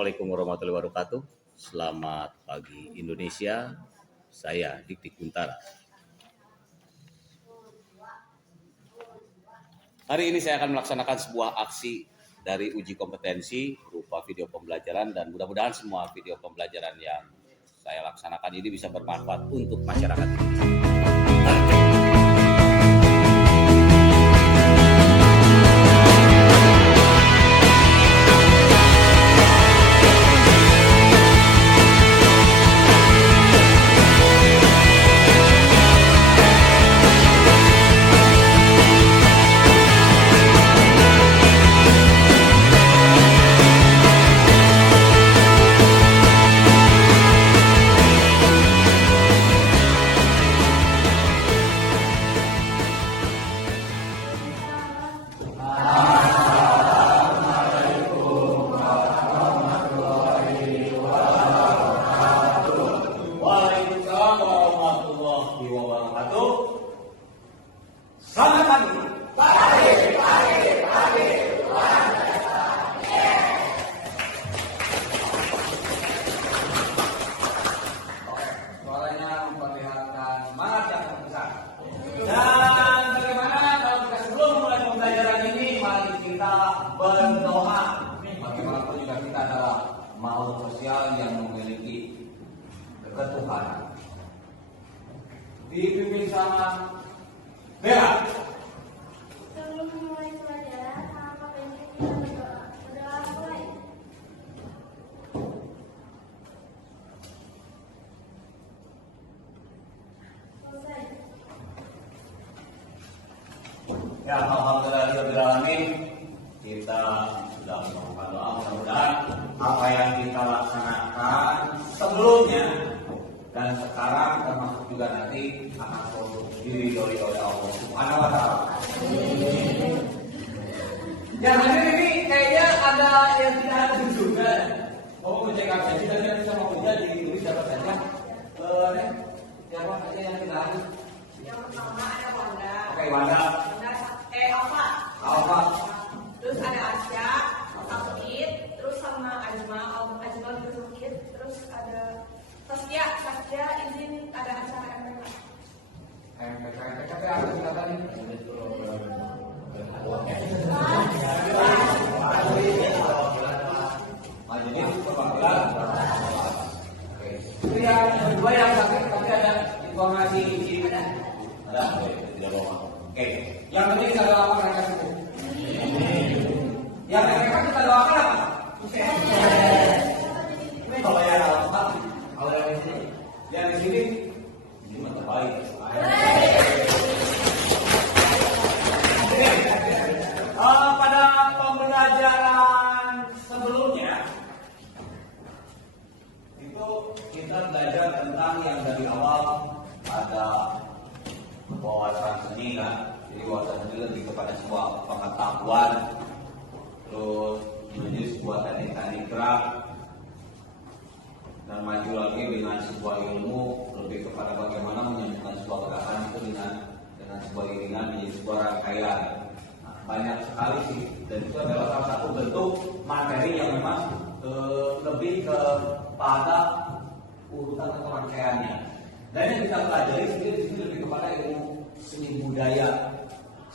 Assalamualaikum warahmatullahi wabarakatuh. Selamat pagi Indonesia. Saya Dik Kuntara. Hari ini saya akan melaksanakan sebuah aksi dari uji kompetensi berupa video pembelajaran, dan mudah-mudahan semua video pembelajaran yang saya laksanakan ini bisa bermanfaat untuk masyarakat Indonesia. Berdoa. Bagaimanapun juga kita adalah makhluk sosial yang memiliki ketuhanan. Dipimpin sama Bella. Sebelum memulai pelajaran, apa penting kita berdoa? Berdoa mulai. Selesai. Ya, alhamdulillah kita sudah melakukan doa. Mudah-mudahan apa yang kita laksanakan sebelumnya dan sekarang termasuk juga nanti akan diridhoi oleh Allah Subhanahu wa Ta'ala. Yang hadir ini kayaknya ada yang tidak hadir juga. Mau ngecek absensi dan yang bisa mengujar ditulis siapa saja. Siapa saja yang tidak hadir? Yang pertama ada Wanda. Oke, Wanda. Alfa. Terus ada Asya, Sakit, terus sama Ajma juga sakit, terus ada Saskia izin ada acara MPK. MPK apa sih tadi? Majelis Perwakilan. Oke. Itu yang kedua yang sakit pasti ada informasi izin. Ada, tidak apa-apa. Oke. Yang penting kita doakan mereka sembuh. Yang mereka kita doakan apa? Sukses. Ini kalau yang apa? Kalau yang di sini, ini mantap baik. Pada pembelajaran sebelumnya itu kita belajar tentang yang dari awal ada wawasan seni kan. Jadi wawasan seni lebih kepada sebuah pengetahuan, terus menjadi sebuah teknik-teknik gerak, dan maju lagi dengan sebuah ilmu lebih kepada bagaimana menyambungkan sebuah gerakan itu dengan sebuah iringan menjadi sebuah rangkaian. Nah, banyak sekali sih, dan itu adalah salah satu bentuk materi yang memang lebih kepada urutan atau rangkaiannya. Dan yang kita pelajari sendiri di sini lebih kepada ilmu seni budaya.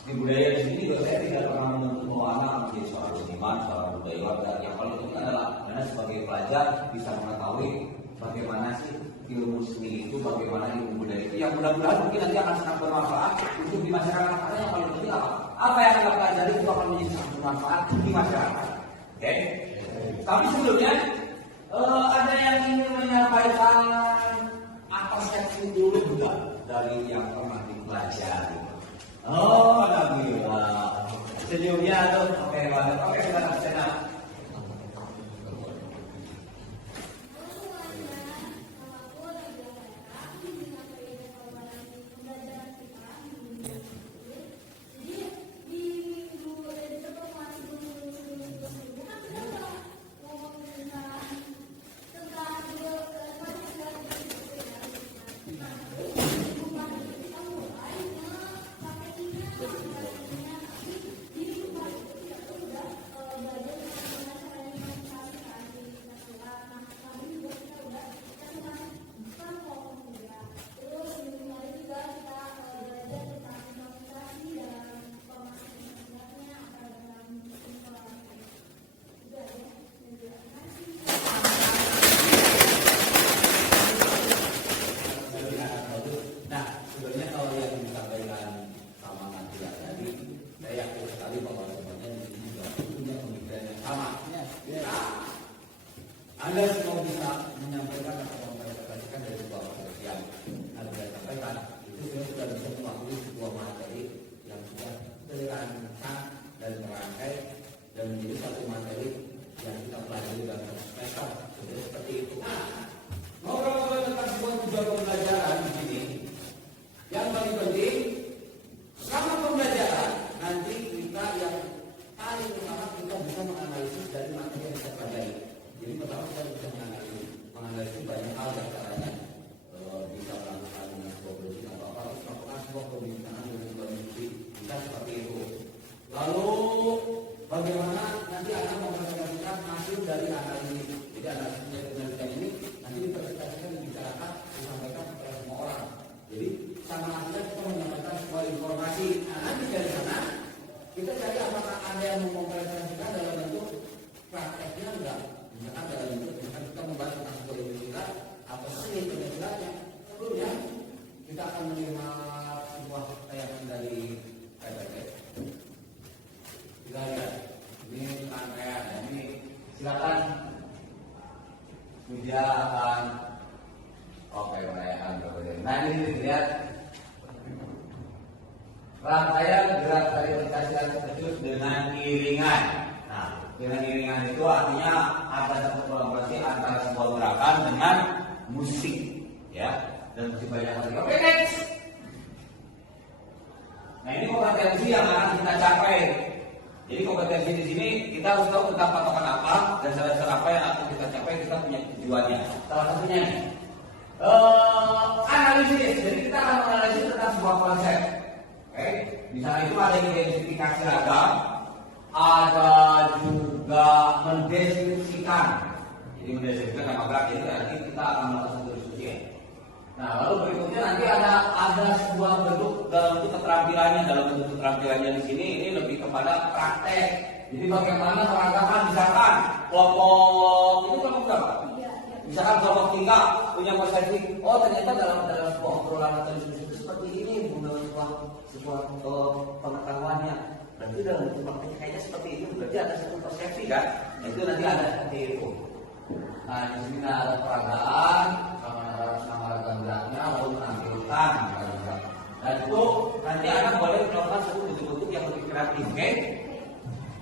Seni budaya di sini juga saya tidak pernah menuntut bahwa anak menjadi seorang seniman, seorang budayawan, dan yang paling penting adalah karena sebagai pelajar bisa mengetahui bagaimana sih ilmu seni itu, bagaimana ilmu budaya itu, yang mudah-mudahan mungkin nanti akan sangat bermanfaat untuk di masyarakat. Karena yang paling penting apa yang kita pelajari itu akan menjadi sangat bermanfaat di masyarakat. Oke? Tapi sebelumnya ada yang ingin menyampaikan persepsi dulu juga dari yang pernah dipelajari. Oh, alhamdulillah. Senyumnya tuh, oke banget. Oke, kita laksana. kalau yang disampaikan sama Nadia tadi, saya yakin sekali bahwa semuanya di sini juga punya pemikiran yang sama. Nah, Anda semua bisa menyampaikan atau menginterpretasikan dari sebuah proses yang Nadia sampaikan. Itu sudah bisa mewakili sebuah materi yang sudah dirancang dan merangkai dan menjadi satu materi yang kita pelajari dalam semester. Jadi seperti itu. Nah, ngobrol-ngobrol tentang sebuah tujuan pembelajaran di sini, yang paling penting selama pembelajaran nanti kita yang paling utama kita bisa menganalisis dari materi yang kita pelajari. Jadi pertama kita bisa menganalisis banyak hal yang caranya bisa melakukan sebuah proyeksi atau apa, melakukan sebuah pembicaraan dengan sebuah mimpi bisa seperti itu. Lalu bagaimana nanti akan mempresentasikan hasil dari analisis. Jadi analisisnya penelitian ini nanti dipresentasikan, dibicarakan, disampaikan kepada semua orang. Jadi sama saja kita menyampaikan sebuah informasi. Nah, nanti dari sana kita cari apakah ada yang mempresentasikan dalam bentuk prakteknya enggak. Misalkan dalam bentuk kita membahas tentang sebuah istilah atau seni penjelasannya. Sebelumnya kita akan menerima sebuah tayangan dari PPT. Kita lihat ini rangkaian. Ini silakan media akan merayakan berbagai. Nah ini dilihat rangkaian gerak verifikasi terkejut dengan iringan. Nah, dengan iringan itu artinya ada satu kolaborasi antara sebuah gerakan dengan musik, ya, dan musik banyak lagi. Oke, next. Nah ini kompetensi yang akan kita capai. Jadi kompetensi di sini kita harus tahu tentang patokan apa dan dasar apa yang akan kita capai, kita punya tujuannya. Salah satunya nih, analisis. Jadi kita akan menganalisis tentang sebuah konsep. Oke, misalnya itu ada identifikasi ragam, ada juga mendeskripsikan. Jadi mendeskripsikan nama gerak itu nanti kita akan melakukan satu diskusi. Nah, lalu berikutnya nanti ada sebuah bentuk dalam bentuk keterampilannya. Dalam bentuk keterampilannya di sini ini lebih kepada praktek. Jadi bagaimana meragakan misalkan kelompok itu kelompok berapa? Misalkan kelompok 3 punya persepsi, oh ternyata dalam sebuah obrolan atau diskusi itu seperti ini, menurut sebuah pengetahuannya. Berarti dalam bentuk prakteknya kayaknya seperti itu. Berarti ada satu persepsi kan? Nah, itu nanti ada seperti itu. Nah di sini ada peragaan, sama ragam geraknya, lalu menampilkan ragam gerak. Dan itu nanti akan boleh melakukan satu bentuk-bentuk yang lebih kreatif, oke?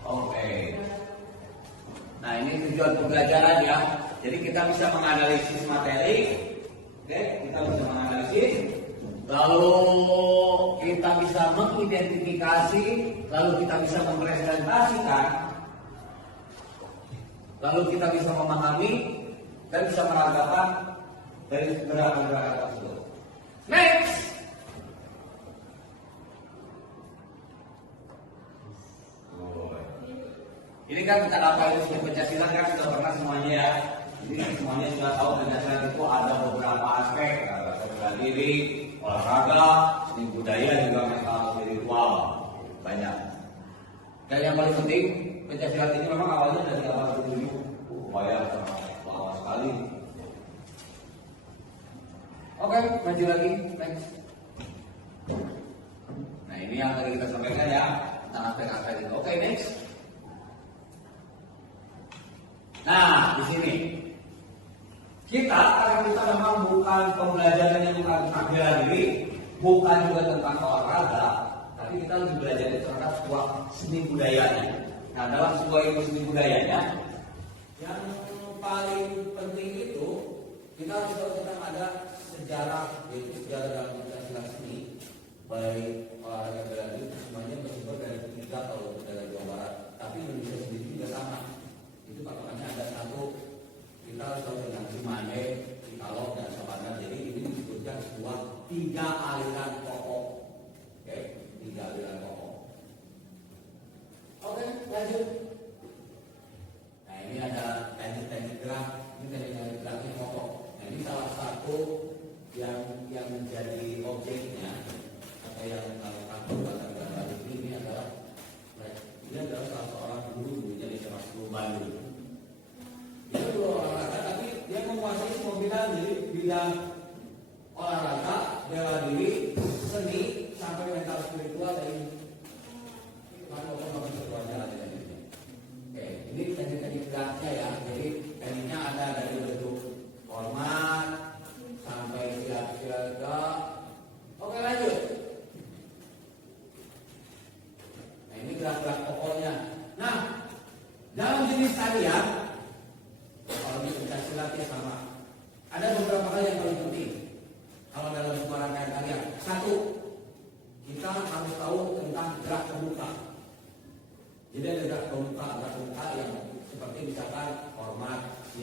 Oke. Nah ini tujuan pembelajaran ya. Jadi kita bisa menganalisis materi, oke? Kita bisa menganalisis, lalu kita bisa mengidentifikasi, lalu kita bisa mempresentasikan, lalu kita bisa memahami dan bisa meragakan dari gerakan-gerakan tersebut. Next. Ini kan bukan apa itu sudah Pancasila kan sudah pernah semuanya ya. Jadi semuanya sudah tahu Pancasila itu ada beberapa aspek, ada bela diri, olahraga, seni budaya juga mental spiritual banyak. Dan yang paling penting Pancasila ini memang awalnya dari abad ke-7 upaya lama sekali. Oke, maju lagi, next. Nah ini yang tadi kita sampaikan ya tentang aspek-aspek itu. Oke, next. Nah di sini kita karena kita memang bukan pembelajaran yang tentang bela diri, bukan juga tentang olahraga, tapi kita lebih belajar terhadap sebuah seni budayanya. Nah dalam sebuah ilmu seni budayanya, yang paling penting itu kita harus tahu tentang ada sejarah, yaitu sejarah dalam Pancasila seni, baik olahraga bela diri semuanya bersumber dari tiga kalau dari Jawa Barat, tapi Indonesia sendiri juga sama. Itu patokannya ada satu, kita harus tahu tentang Cimande, Cikalong dan Sabana. Jadi ini disebutkan sebuah 3 aliran pokok. Oke, 3 aliran pokok. Oke, lanjut. Nah ini ada teknik-teknik gerak, ini teknik-teknik geraknya pokok. Nah ini salah satu yang menjadi objeknya atau yang melakukan gambar ini adalah salah seorang guru jadi seorang guru Bandung. Dia guru olahraga tapi dia menguasai semua bidang, jadi bidang olahraga, bela diri, seni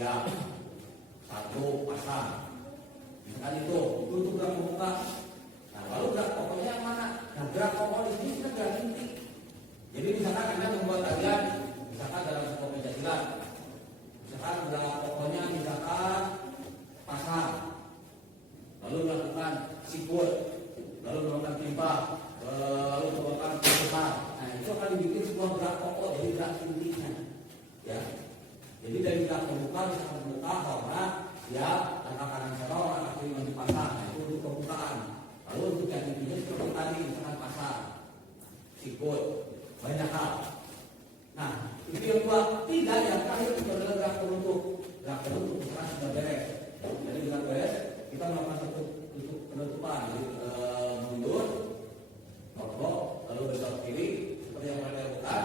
siap. Satu, pasang. Misalkan itu untuk gerak pembuka. Nah, lalu gerak pokoknya yang mana? Nah, gerak pokok di sini kan gerak inti. Jadi misalkan Anda membuat tarian, misalkan dalam sebuah pencaksilat, misalkan gerak pokoknya misalkan pasang, lalu melakukan sikut, lalu melakukan timpa, lalu melakukan besar. Nah, itu akan dibikin sebuah gerak pokok, jadi gerak intinya. Ya, jadi dari gerak pembuka misalkan pembuka, hormat, siap, langkah kanan serong, langkah kiri maju pasang. Nah, itu untuk pembukaan. Lalu untuk yang intinya seperti tadi, misalkan pasang, sikut, banyak hal. Nah, itu yang kedua. Tidak, yang terakhir itu adalah gerak penutup. Gerak penutup misalkan sudah beres. Jadi gerak beres, kita melakukan satu penutupan. Jadi mundur, nongkrong, lalu belok kiri, seperti yang kita lakukan.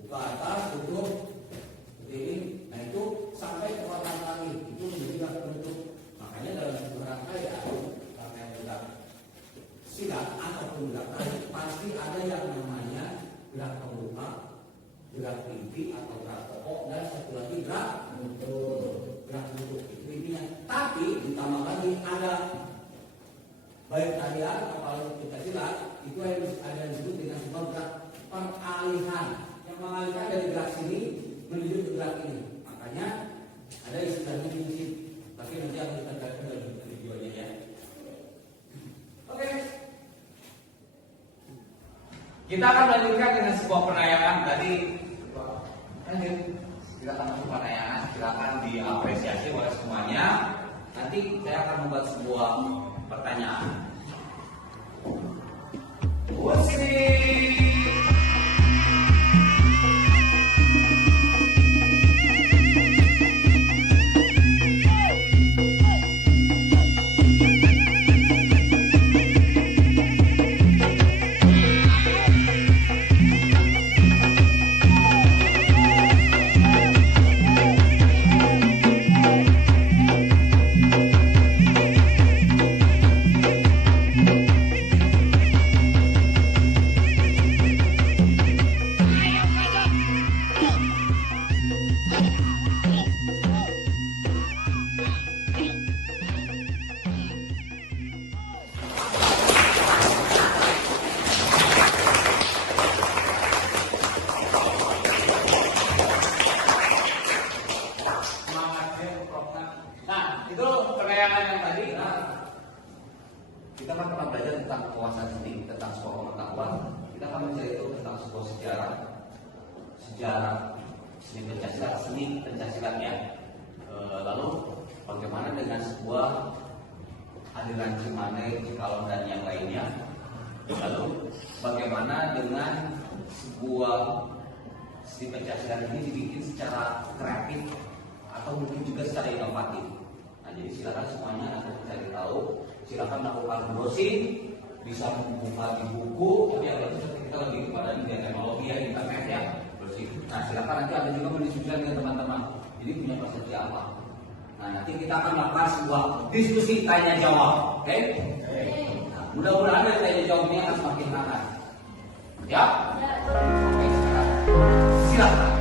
Buka atas, tutup, seperti ini. Nah, itu sampai ke warna kali. Itu menjadi gerak penutup. Makanya dalam sebuah rangkaian, rangkaian gerak silat ataupun gerak tari pasti ada yang namanya gerak pembuka, gerak inti atau gerak pokok, dan satu lagi gerak penutup. Itu intinya. Tapi ditambah lagi ada baik tarian atau pencaksilat itu ada yang disebut dengan sebuah gerak pengalihan, yang mengalihkan dari gerak sini menuju ke gerak ini. Makanya ada istilahnya prinsip. Tapi nanti akan kita jelaskan dalam videonya ya. Oke. Kita akan melanjutkan dengan sebuah penayangan tadi. Lanjut. Kita akan masuk penayangan. Silakan diapresiasi oleh semuanya. Nanti saya akan membuat sebuah pertanyaan. Nah, itu penayangan yang tadi. Nah, kita kan pernah belajar tentang kewawasan seni, tentang sebuah pengetahuan. Kita akan menceritakan tentang sebuah sejarah seni pencaksilatnya. Lalu bagaimana dengan sebuah aliran Cimane, Cikalong dan yang lainnya. Lalu bagaimana dengan sebuah seni pencaksilat ini dibikin secara kreatif atau mungkin juga secara inovatif. Nah, jadi silakan semuanya untuk mencari tahu, silakan melakukan browsing, bisa membuka di buku, tapi yang lebih kita lebih kepada media teknologi ya, internet ya, browsing. Nah, silakan nanti ada juga mendiskusikan dengan teman-teman. Ini punya persepsi apa? Nah, nanti kita akan melakukan sebuah diskusi tanya jawab, oke? Nah, mudah-mudahan dari tanya jawab ini akan semakin hangat. Ya? Oke, sekarang silakan.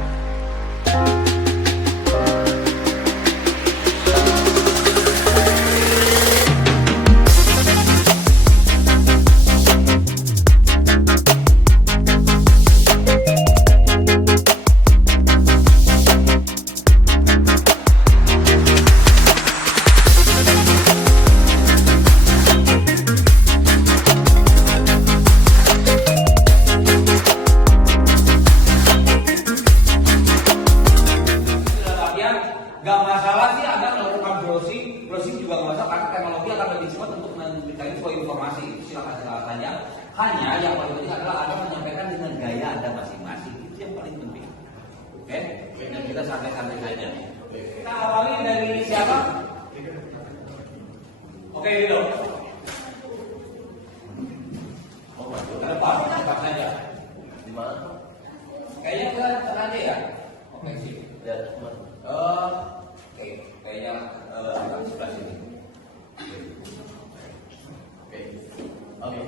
Gak masalah sih Anda melakukan browsing juga gak masalah karena teknologi akan lebih cepat untuk memberikan sebuah informasi. Itu silakan saja. Hanya yang paling penting adalah Anda menyampaikan dengan gaya Anda masing-masing. Itu yang paling penting. Oke? Dan kita santai-santai saja. Kita awali dari siapa? Oke, Rido. Oh, ke depan, cepat saja. Di mana? Kayaknya kita tenang aja ya. Oke, sih. Ya, oke, kayaknya di sebelah sini. Oke.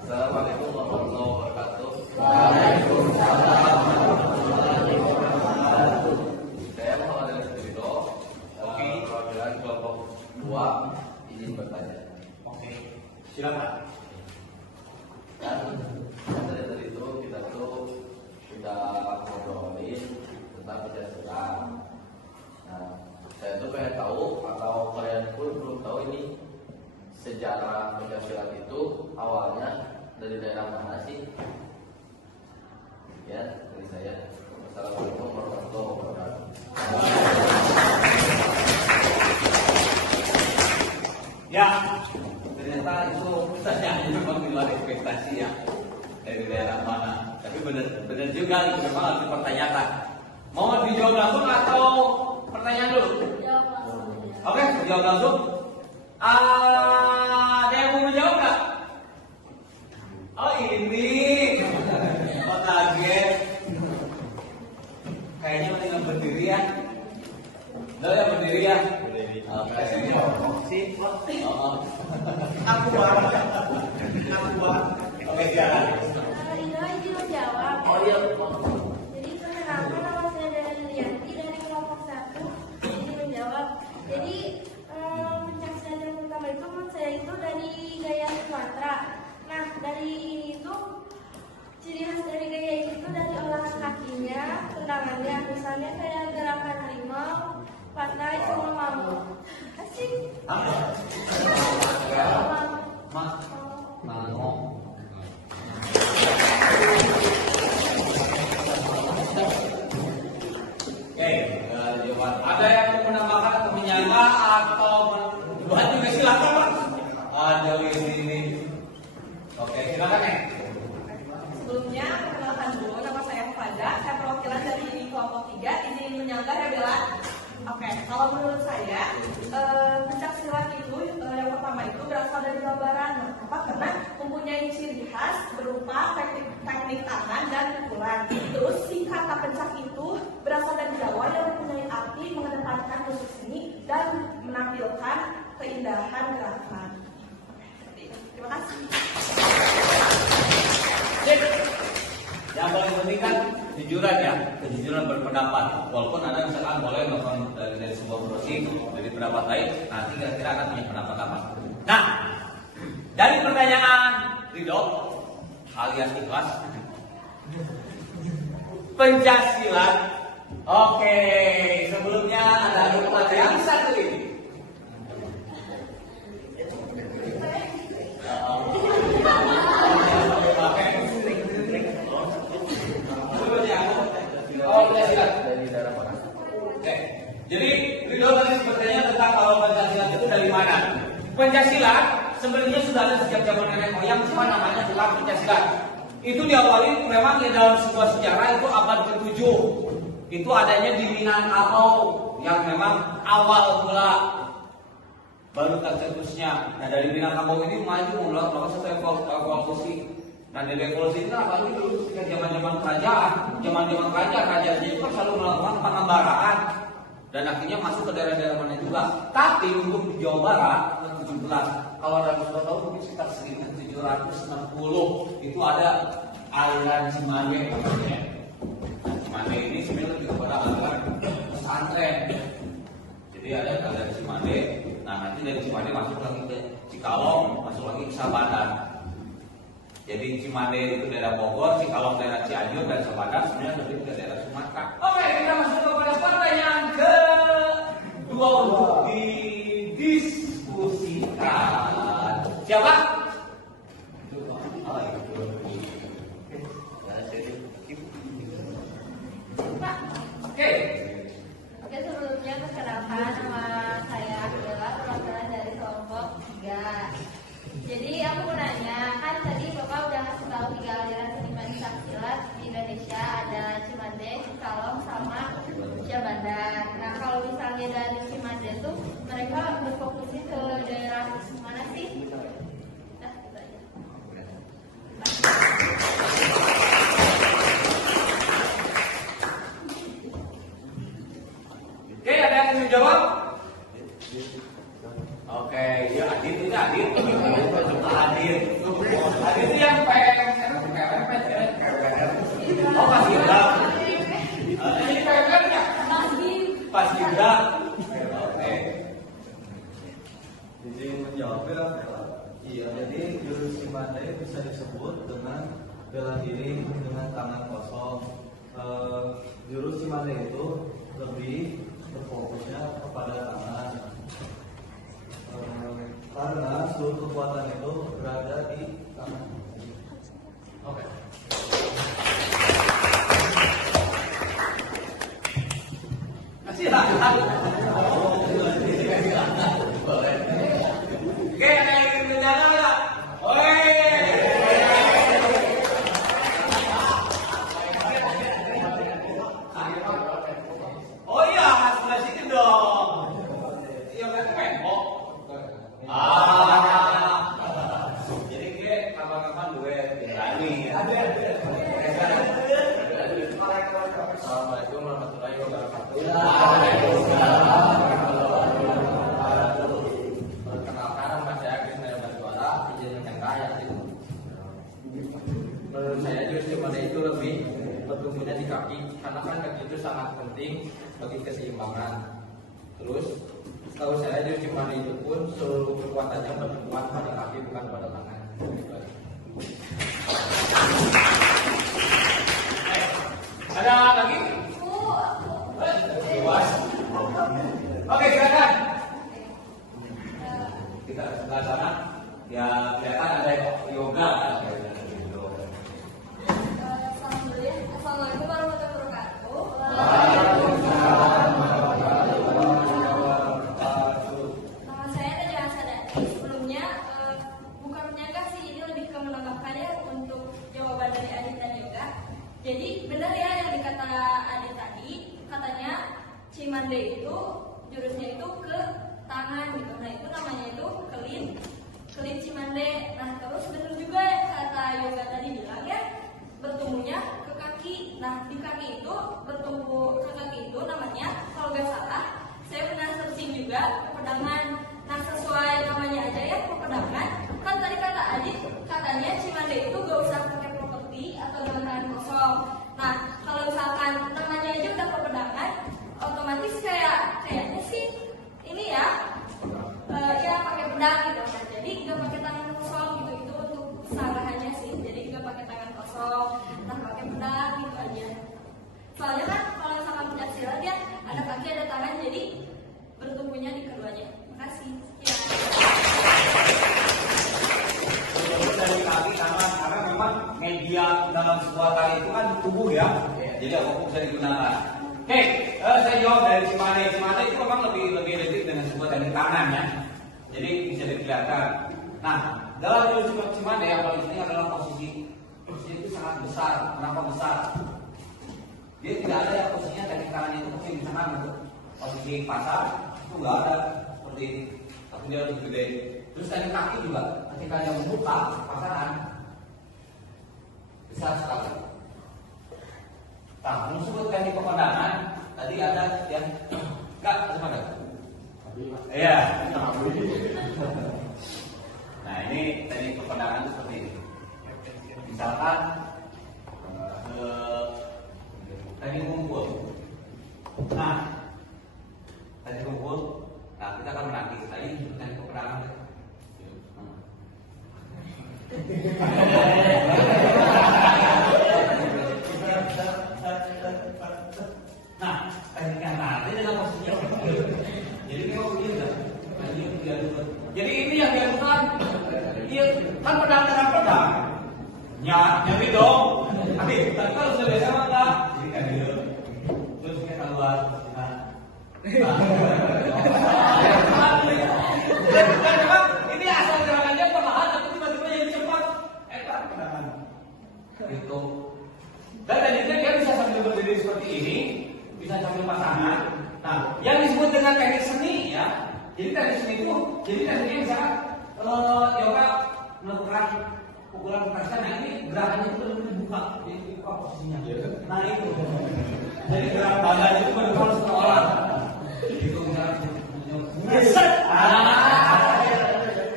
Assalamualaikum warahmatullahi wabarakatuh. Waalaikumsalam warahmatullahi wabarakatuh. Oke, silakan. Dan dari itu kita tuh sudah ngobrolin tentang Pancasila. Nah, saya tuh pengen tahu atau kalian pun belum tahu ini sejarah Pancasila itu awalnya dari daerah mana sih? Ya, dari saya. Wassalamualaikum warahmatullahi wabarakatuh. Ya, ternyata itu pertanyaan memang di luar ekspektasi ya, dari daerah mana. Tapi benar juga itu memang harus dipertanyakan. Mau dijawab langsung atau pertanyaan dulu? Jawab langsung. Oke, dijawab langsung. Ada yang mau menjawab nggak? Oh ini, oh kaget. Kayaknya mendingan berdiri ya. Lo yang berdiri ya. Oke, sih. Oh. Aku buat. Oke, silakan. Ridho izin menjawab. Oh iya, Jadi perkenalkan, nama saya Daniyanti dari kelompok 1. Izin menjawab. Jadi pencaksilat yang pertama itu menurut saya itu dari gaya Sumatera. Nah dari itu ciri khas dari gaya itu dari olahan kakinya, tendangannya, misalnya kayak gerakan harimau, pantai, sama mamut. Asik. Mau. Oke, jawaban. Ada yang mau menambahkan atau menyangka atau buat juga silakan Pak. Ada di sini. Oke, silakan ya. Sebelumnya, perkenalkan dulu, nama saya Fada, saya perwakilan dari kelompok 3, izin menyangka rebelan. Oke, kalau menurut saya, pencaksilat itu yang pertama itu berasal dari Jawa Barat. Kenapa? Karena mempunyai ciri khas berupa teknik tangan dan pukulan. Terus si kata pencak itu berasal dari Jawa yang mempunyai arti mengedepankan musik seni dan menampilkan keindahan gerakan. Terima kasih. Yang paling penting kan kejujuran ya, kejujuran berpendapat. Walaupun Anda misalkan boleh nonton dari sebuah brosur dari pendapat lain, nanti kira-kira akan punya pendapat apa. Nah, dari pertanyaan Ridho alias ikhlas, Pancasilat. Oke, sebelumnya ada yang satu ini. Jadi Ridho tadi bertanya tentang kalau Pancasila itu dari mana? Pancasila sebenarnya sudah ada sejak zaman nenek moyang, cuma namanya bukan Pancasila. Itu diawali memang di dalam sebuah sejarah itu abad ke-7. Itu adanya di Minangkabau yang memang awal mula baru tercetusnya. Nah dari Minangkabau ini maju melakukan satu evolusi. Nah dari evolusi itu apalagi dulu ketika zaman kerajaan raja itu kan selalu melakukan pengembaraan. Dan akhirnya masuk ke daerah-daerah mana juga. Tapi untuk di Jawa Barat ke 17, kalau dalam sudah tahu mungkin sekitar 1760 itu ada aliran Cimande namanya. Cimande ini sebenarnya lebih kepada aliran pesantren. Jadi ada aliran Cimande. Nah nanti dari Cimande masuk lagi ke Cikalong, masuk lagi ke Sabandar. Jadi Cimande itu daerah Bogor, Cikalong daerah Cianjur, dan Sabandar sebenarnya lebih ke daerah Sumatera. Oke, kita masuk kepada pertanyaan ke-2 untuk didiskusikan. Siapa? Oke. Oke, sebelumnya perkenalkan, nama saya adalah perwakilan dari kelompok 3. Jadi aku mau nanya, kan tadi Bapak udah kasih tahu 3 aliran seni pencaksilat di Indonesia, ada Cimande, Cikalong, sama Sabandar. Nah kalau misalnya dari Cimande tuh mereka berfokusnya ke daerah mana sih? Nah, itu aja. Oke, ada yang mau jawab? Oke, ya Adit itu Adit. Adit itu yang PMPet ya. Oh, Mas Indra. Ini PMPet ya? Mas Indra. Oke. Izin menjawab ya. Iya, jadi jurus Cimande bisa disebut dengan bela diri dengan tangan kosong. Jurus Cimande itu lebih berfokusnya kepada tangan. Karena seluruh kekuatan itu berada di tangan. Oke. Kasih lah. Boleh. Oke, kayak gitu jangan ya. Oh iya, sebelah sini dong. Iya kan tembok. Jadi kayak kapan-kapan duet. Berani. Ada. Assalamualaikum warahmatullahi wabarakatuh. Perkenalkan, nama saya Krisna Baswara, izin menyangka yakin. Menurut saya jurus Cimande itu lebih bertumbuhnya di kaki, karena kan kaki itu sangat penting bagi keseimbangan. Terus, setahu saya jurus Cimande itu pun seluruh kekuatannya bertumbuhan pada kaki bukan pada tangan. Ada lagi? Luas. Oke, silakan. Kita sebelah sana. Ya, kelihatan ada yoga. Assalamualaikum warahmatullahi wabarakatuh. Nama saya Najwa Sadati. Sebelumnya bukan menyangka sih, ini lebih ke menambahkannya untuk jawaban dari Adit dan Yoga. Jadi benar ya yang dikata Adit tadi, katanya Cimande itu jurusnya itu ke tangan gitu. Nah itu namanya itu kelin Cimande. Nah terus benar juga yang kata Yoga tadi bilang ya, bertumbuhnya ke kaki. Nah di kaki itu bertumbuh ke kaki itu namanya, kalau gak salah saya pernah searching juga, pepedangan. Nah sesuai namanya aja ya, pepedangan. Kan tadi kata Adit katanya Cimande itu gak usah pakai properti atau dengan tangan kosong. Nah kalau misalkan namanya aja udah pepedangan, otomatis kayaknya sih ini ya ya pakai pedang gitu kan. Jadi gak pakai tangan kosong gitu, itu untuk kesalahannya sih. Jadi gak pakai tangan kosong, nah pakai pedang gitu aja. Soalnya kan kalau misalkan pencak silat ya ada kaki ada tangan, jadi bertumbuhnya di keduanya. Makasih. Ya. Dari kaki tangan, karena memang media dalam sebuah tali itu kan tubuh ya. Jadi apapun bisa digunakan. Oke, saya jawab dari Cimande. Cimande itu memang lebih identik dengan sebuah teknik tangan ya. Jadi bisa dilihatkan. Nah, dalam jurus Cimande yang paling penting adalah posisi itu sangat besar. Kenapa besar? Dia tidak ada yang posisinya teknik tangannya itu kecil, misalkan untuk posisi pasar itu nggak ada seperti ini. Tapi dia lebih gede. Terus teknik kaki juga, ketika dia membuka pasaran besar sekali. Nah, menurut teknik pemandangan tadi ada yang enggak ada. Iya. Nah, ini teknik pemandangan itu seperti ini. Misalkan teknik kumpul. Nah, teknik kumpul. Nah, kita akan menangkis tadi teknik pemandangan. Nah, tekniknya nanti dengan posisinya. Jadi memang begini kan? Jadi ini yang dilakukan. Iya, kan pedang dengan pedang. Nyari dong. Tapi kalau sudah biasa mah enggak. Jadi kan gitu. Terus kita keluar. Dan memang ini asal gerakannya perlahan, tapi tiba-tiba jadi cepat. Pedangan. Itu. Dan tadinya dia bisa sambil berdiri seperti ini, bisa sambil pasangan. Nah, yang disebut dengan teknik seni ya. Jadi teknik seni itu, jadi tekniknya misalkan yoga melakukan pukulan kekerasan. Nah ini gerakannya itu benar-benar dibuka, jadi dibuka posisinya. Nah itu. Jadi gerak badan itu benar-benar seseorang. Itu misalkan set.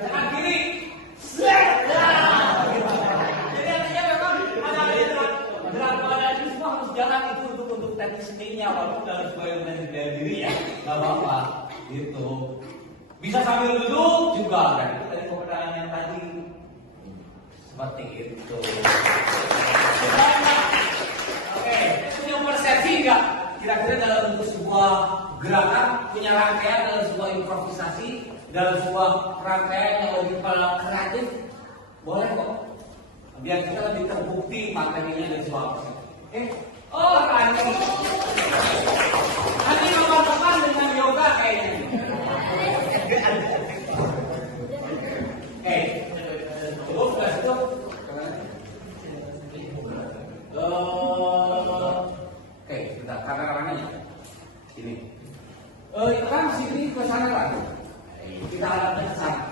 Tangan kiri. Set. Jadi artinya memang ada gerak badan itu semua harus jalan itu untuk teknik seninya, walaupun dalam sebuah ilmu dari diri ya, nggak apa-apa. Gitu. Bisa sambil duduk juga, kan itu tadi peperangan yang tadi. Seperti itu. Oke, punya persepsi nggak? Kira-kira dalam bentuk sebuah gerakan, punya rangkaian dalam sebuah improvisasi, dalam sebuah rangkaian yang lebih kreatif, boleh kok. Biar kita lebih terbukti materinya dari sebuah persepsi. Nanti nomor depan dengan yoga kayaknya. Cukup nggak cukup? Oke, kita kameramannya ini. Kan sini ke sana kan? Kita arahnya ke sana.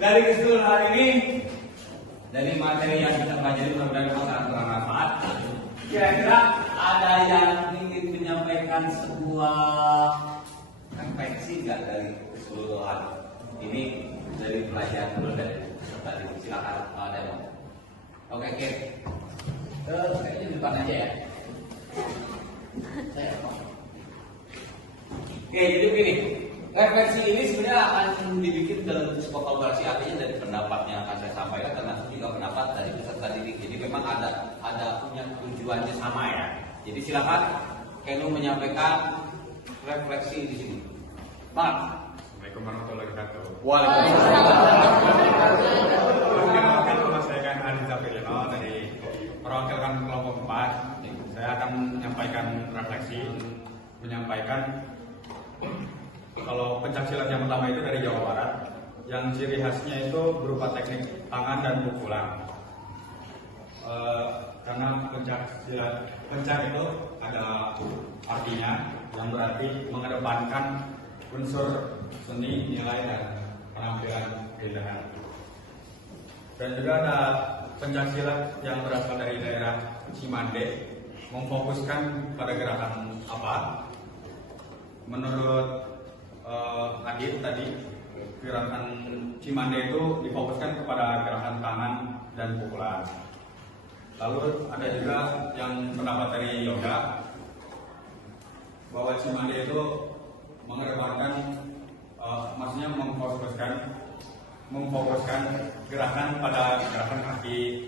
Dari keseluruhan hari ini, dari materi yang kita pelajari mudah-mudahan sangat bermanfaat. Kira-kira ada yang ingin menyampaikan sebuah refleksi nggak dari keseluruhan ini dari pelajaran dulu dari peserta ini? Silakan demo. Oke. Kayaknya di depan aja ya. Oke, jadi begini. Refleksi ini sebenarnya akan dibikin dalam bentuk sebuah kolaborasi, artinya dari pendapat yang akan saya sampaikan termasuk juga pendapat dari peserta didik. Jadi memang ada punya tujuannya sama ya. Jadi silakan Kenu menyampaikan refleksi di sini. Bang. Assalamualaikum warahmatullahi wabarakatuh. Waalaikumsalam. Perkenalkan, nama saya kan Ariza Firino dari perwakilan kelompok 4. Saya akan menyampaikan refleksi, menyampaikan kalau pencaksilat yang pertama itu dari Jawa Barat, yang ciri khasnya itu berupa teknik tangan dan pukulan. Karena pencak itu ada artinya yang berarti mengedepankan unsur seni, nilai dan penampilan keindahan. Dan juga ada pencaksilat yang berasal dari daerah Cimande, memfokuskan pada gerakan apa? Menurut Adit tadi, gerakan Cimande itu difokuskan kepada gerakan tangan dan pukulan. Lalu ada juga yang pendapat dari yoga bahwa Cimande itu mengedepankan, maksudnya memfokuskan gerakan pada gerakan kaki.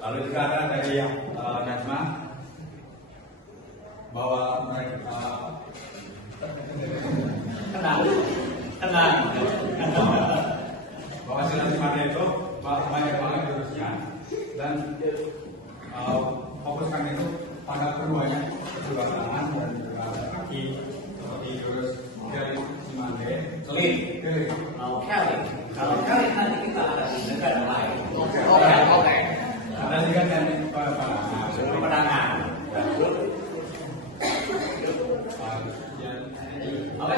Lalu juga ada dari Najma bahwa mereka tenang. Bahwa silat Cimande itu banyak banget jurusnya dan fokuskan itu pada keduanya, juga tangan dan juga kaki, seperti jurus dari Cimande. Kalau kali nanti kita ada di negara lain. Oke. Ada juga dari Pedangan. Oke.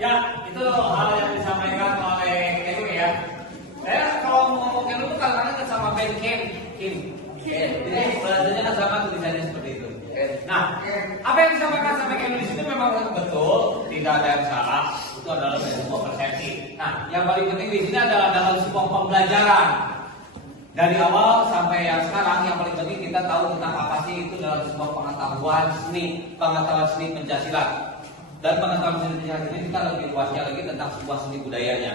Ya, itu hal yang disampaikan oleh Kenu ya. Saya kalau ngomong Kenu itu kadang-kadang sama band Kim. Jadi belajarnya kan sama tulisannya seperti itu. Nah, apa yang disampaikan sama Kenu di sini memang betul, tidak ada yang salah. Itu adalah sebuah persepsi. Nah, yang paling penting di sini adalah dalam sebuah pembelajaran. Dari awal sampai yang sekarang, yang paling penting kita tahu tentang apa sih itu dalam sebuah pengetahuan seni pencaksilat. Dan pengetahuan seni pencaksilat ini kita lebih luasnya lagi tentang sebuah seni budayanya.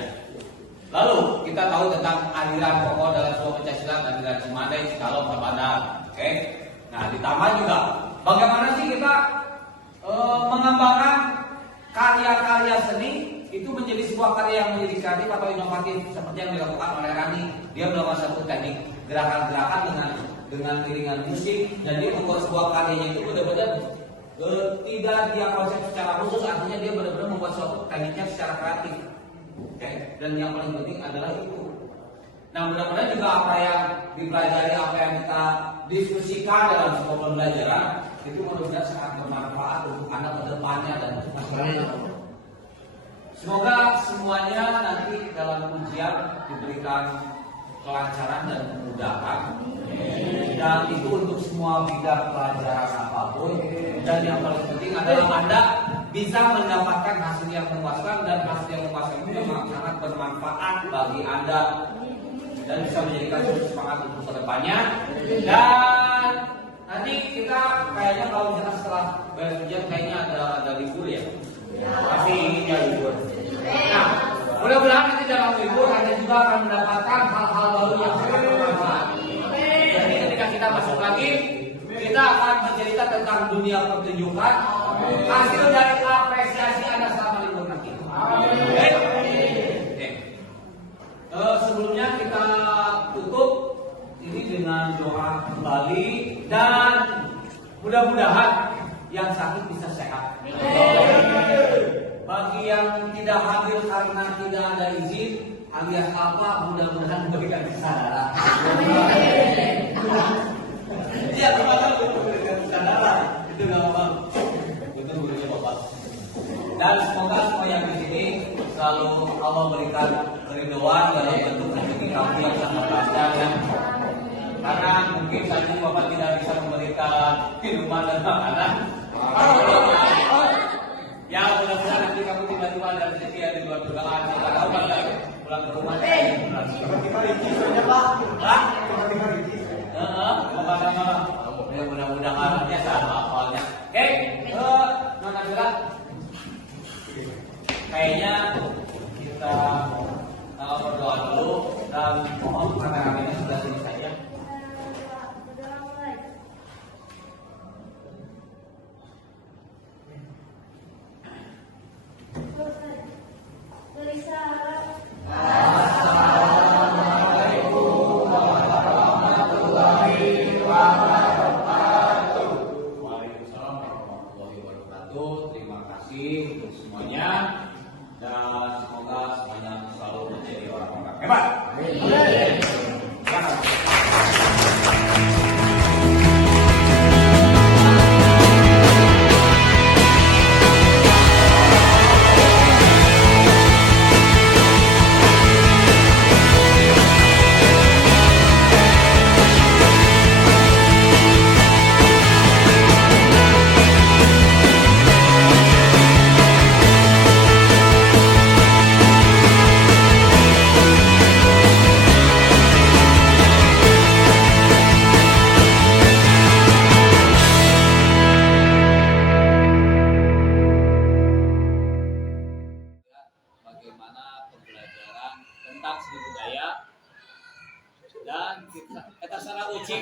Lalu kita tahu tentang aliran pokok dalam sebuah pencaksilat, aliran Cimande, Cikalong, Tabanan. Oke. Nah, ditambah juga bagaimana sih kita mengembangkan karya-karya seni itu menjadi sebuah karya yang menjadi kreatif atau inovatif seperti yang dilakukan oleh Rani. Dia melakukan satu teknik gerakan-gerakan dengan iringan musik dan dia membuat sebuah karyanya itu benar-benar tidak dia konsep secara khusus, artinya dia benar-benar membuat suatu tekniknya secara kreatif. Oke. Dan yang paling penting adalah itu. Nah, mudah-mudahan juga apa yang dipelajari, apa yang kita diskusikan dalam sebuah pembelajaran itu mudah-mudahan sangat bermanfaat untuk Anda ke depannya dan untuk masyarakat. Semoga semuanya nanti dalam ujian diberikan kelancaran dan kemudahan. Dan itu untuk semua bidang pelajaran apapun. Dan yang paling penting adalah Anda bisa mendapatkan hasil yang memuaskan, dan hasil yang memuaskan itu memang sangat bermanfaat bagi Anda dan bisa menjadikan semangat untuk kedepannya. Dan nanti kita kayaknya kalau misalnya setelah beres ujian kayaknya ada libur ya. Tapi ini ya libur. Nah, mudah-mudahan nanti dalam libur Anda juga akan mendapatkan hal-hal baru yang sangat bermanfaat. Jadi ketika kita masuk lagi, kita akan bercerita tentang dunia pertunjukan, hasil dari apresiasi Anda selama libur nanti. Oke. Sebelumnya kita tutup ini dengan doa kembali, dan mudah-mudahan yang sakit bisa sehat. Bagi yang tidak hadir karena tidak ada izin alias apa, mudah-mudahan diberikan kesadaran. Iya, kepada diberikan kesadaran itu nggak apa-apa. Itu gurunya Bapak. Dan semoga semua yang di sini selalu Allah berikan keriduan dalam bentuk rezeki kamu yang sangat panjang ya. Karena mungkin saja Bapak tidak bisa memberikan minuman dan makanan. Ya, mudah-mudahan nanti kamu tiba-tiba ada rezeki yang di luar dugaan. Kita tahu kan pulang ke rumah. Tiba-tiba rinci saja Pak. Hah? Tiba-tiba rinci. Mudah-mudahan ya sama awalnya. Oke, Nona Bella. Kayaknya kita berdoa dulu dan mohon kameramennya sudah sini saja. Waalaikumsalam warahmatullahi wabarakatuh. Terima kasih untuk semuanya, dan semoga semuanya selalu menjadi orang-orang hebat. Bagaimana pembelajaran tentang seni budaya, dan kita salah uji.